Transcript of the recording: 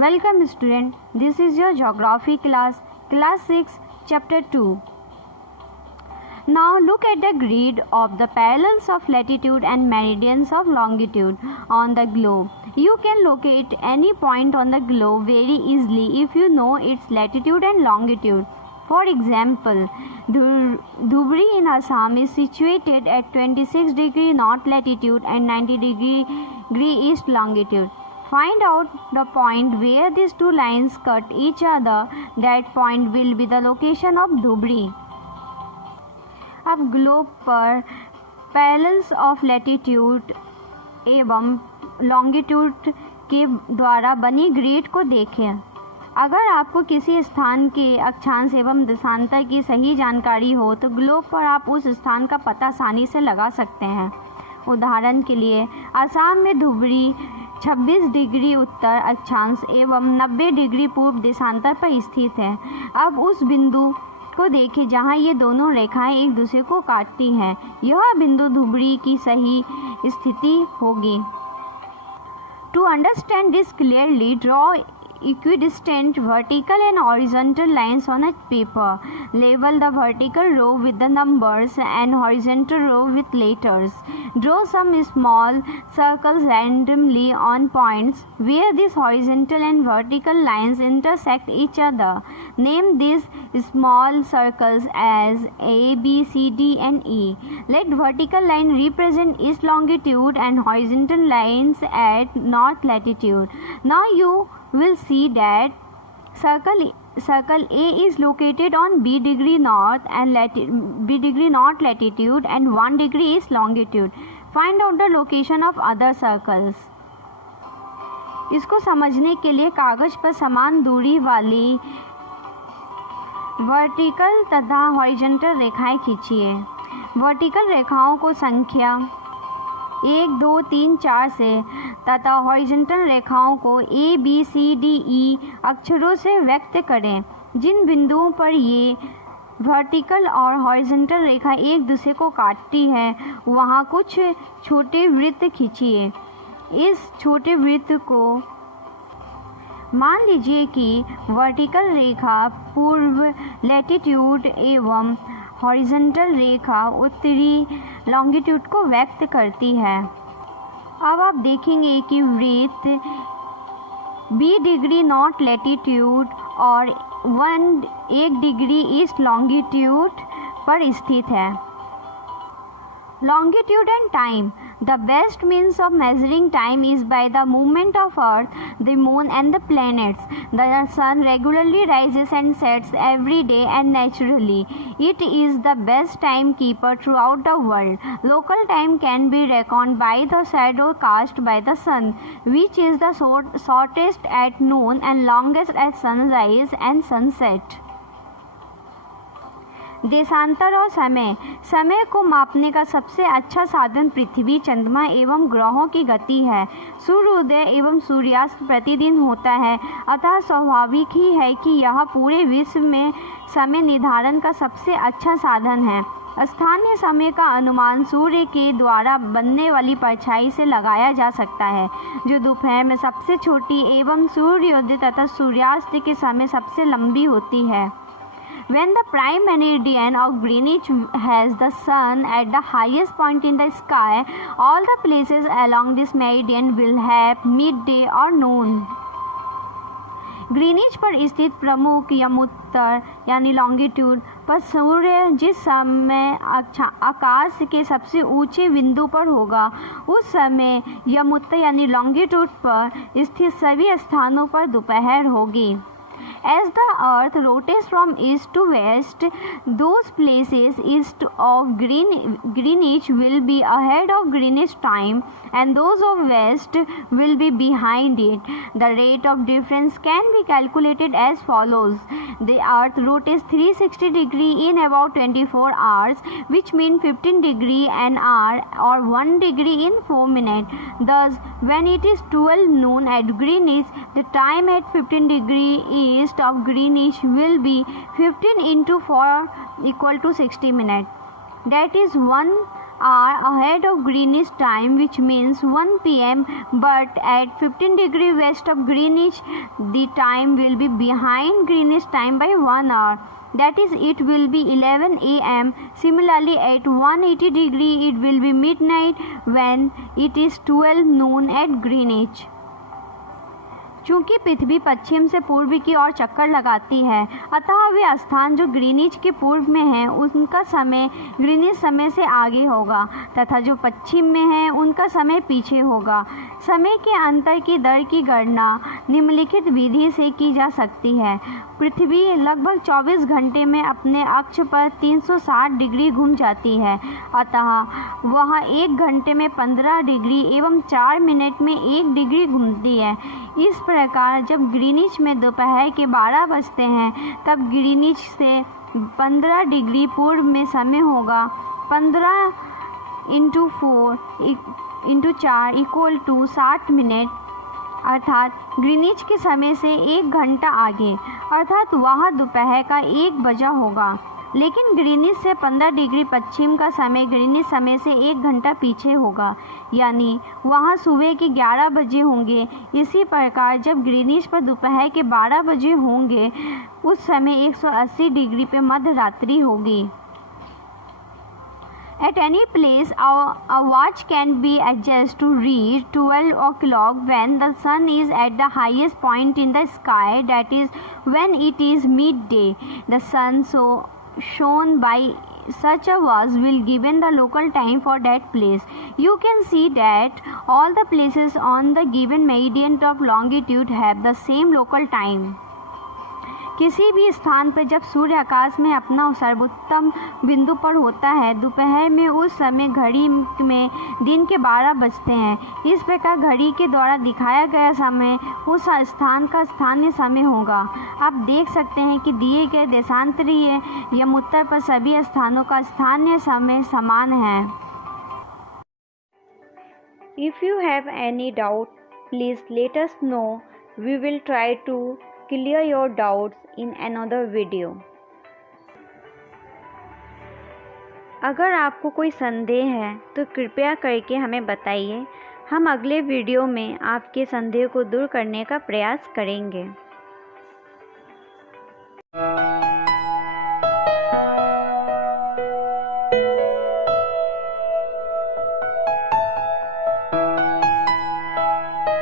Welcome student, this is your geography class 6, chapter 2. Now look at the grid of the parallels of latitude and meridians of longitude on the globe. You can locate any point on the globe very easily if you know its latitude and longitude. For example, Dhubri in Assam is situated at 26 degree north latitude and 90 degree east longitude. Find out the point where these two lines cut each other. That point will be the location of Dhubri. अब globe पर parallels of latitude एवं longitude के द्वारा बनी grid को देखें। अगर आपको किसी स्थान के अक्षांश एवं देशांतर की सही जानकारी हो तो ग्लोब पर आप उस स्थान का पता आसानी से लगा सकते हैं। उदाहरण के लिए असम में धुबरी 26 डिग्री उत्तर अक्षांश एवं 90 डिग्री पूर्व देशांतर पर स्थित है। अब उस बिंदु को देखें जहां ये दोनों रेखाएं एक दूसरे को काटती हैं। यह बिंदु धुबरी की सही स्थिति होगी। To understand this clearly draw equidistant vertical and horizontal lines on a paper. Label the vertical row with the numbers and horizontal row with letters. Draw some small circles randomly on points where these horizontal and vertical lines intersect each other. Name these small circles as A, B, C, D and E. Let vertical line represent east longitude and horizontal lines at north latitude. Now you will see that circle A is located on B degree north latitude and 1 degree east longitude. Find out the location of other circles. इसको समझने के लिए कागज पर समान दूरी वाली vertical तथा हॉरिजॉन्टल रेखाएं खींचिए। वर्टिकल रेखाओं को संख्या 1, 2, 3, 4 से तथा हॉरिजॉन्टल रेखाओं को A, B, C, D, E अक्षरों से व्यक्त करें। जिन बिंदुओं पर ये वर्टिकल और हॉरिजॉन्टल रेखा एक दूसरे को काटती है वहाँ कुछ छोटे वृत्त खींचिए। इस छोटे वृत्त को मान लीजिए कि वर्टिकल रेखा पूर्व लैटिट्यूड एवं हॉरिजॉन्टल रेखा उत्तरी लॉन्गिट्यूड को व्यक्त करती है। अब आप देखेंगे कि वृत्त B डिग्री नॉर्थ लैटिट्यूड और 1 डिग्री ईस्ट लॉन्गिट्यूड पर स्थित है। Longitude and time. The best means of measuring time is by the movement of Earth, the Moon and the planets. The Sun regularly rises and sets every day and naturally. It is the best timekeeper throughout the world. Local time can be reckoned by the shadow cast by the Sun, which is the shortest at noon and longest at sunrise and sunset. देशांतर और समय को मापने का सबसे अच्छा साधन पृथ्वी, चंद्रमा एवं ग्रहों की गति है। सूर्योदय एवं सूर्यास्त प्रतिदिन होता है, अतः स्वाभाविक ही है कि यह पूरे विश्व में समय निर्धारण का सबसे अच्छा साधन है। स्थानीय समय का अनुमान सूर्य के द्वारा बनने वाली परछाई से लगाया जा सकता है, जो दोपहर में सबसे छोटी एवं सूर्योदय तथा सूर्यास्त के समय सबसे लंबी होती है। When the prime meridian of Greenwich has the sun at the highest point in the sky, all the places along this meridian will have midday or noon. Greenwich पर स्थित प्रमुख यमोत्तर यानी लॉन्गिट्यूड पर सूर्य जिस समय आकाश के सबसे ऊंचे बिंदु पर होगा उस समय यमोत्तर यानी लॉन्गिट्यूड पर स्थित सभी स्थानों पर दोपहर होगी। As the earth rotates from east to west, those places east of Greenwich will be ahead of Greenwich time and those of west will be behind it. The rate of difference can be calculated as follows. The earth rotates 360 degrees in about 24 hours, which means 15 degrees an hour or 1 degree in 4 minutes. Thus, when it is 12 noon at Greenwich, the time at 15 degrees east of Greenwich will be 15 into 4 equal to 60 minutes. That is 1 are ahead of Greenwich time, which means 1 p.m. But at 15 degrees west of Greenwich, the time will be behind Greenwich time by 1 hour. That is, it will be 11 a.m. Similarly, at 180 degree, it will be midnight when it is 12 noon at Greenwich. चूँकि पृथ्वी पश्चिम से पूर्व की ओर चक्कर लगाती है, अतः वे स्थान जो ग्रीनिच के पूर्व में हैं उनका समय ग्रीनिच समय से आगे होगा तथा जो पश्चिम में हैं उनका समय पीछे होगा। समय के अंतर की दर की गणना निम्नलिखित विधि से की जा सकती है। पृथ्वी लगभग 24 घंटे में अपने अक्ष पर 360 डिग्री घूम जाती है, अतः वह 1 घंटे में 15 डिग्री एवं 4 मिनट में 1 डिग्री घूमती है। इस प्रकार जब ग्रीनिच में दोपहर के 12 बजते हैं तब ग्रीनिच से 15 डिग्री पूर्व में समय होगा 15 × 4 × 4 = 60 मिनट, अर्थात ग्रीनिच के समय से 1 घंटा आगे, अर्थात वह दोपहर का 1 बजा होगा। लेकिन ग्रीनिच से 15 डिग्री पश्चिम का समय ग्रीनिच समय से 1 घंटा पीछे होगा, यानी वहाँ सुबह के 11 बजे होंगे। इसी प्रकार जब ग्रीनिच पर दोपहर के 12 बजे होंगे उस समय 180 डिग्री पे मध्य रात्रि होगी। At any place, a watch can be adjusted to read 12 o'clock when the sun is at the highest point in the sky, that is, when it is midday. The sun shown by such a watch will given the local time for that place. You can see that all the places on the given meridian of longitude have the same local time. किसी भी स्थान पर जब सूर्य आकाश में अपना सर्वोत्तम बिंदु पर होता है दोपहर में, उस समय घड़ी में दिन के 12 बजते हैं। इस प्रकार घड़ी के द्वारा दिखाया गया समय उस स्थान का स्थानीय समय होगा। आप देख सकते हैं कि दिए गए देशांतरीय यम उत्तर पर सभी स्थानों का स्थानीय समय समान है। If you have any doubt, please let us know. We will try to clear your doubts in another video. अगर आपको कोई संदेह है तो कृपया करके हमें बताइए। हम अगले वीडियो में आपके संदेह को दूर करने का प्रयास करेंगे।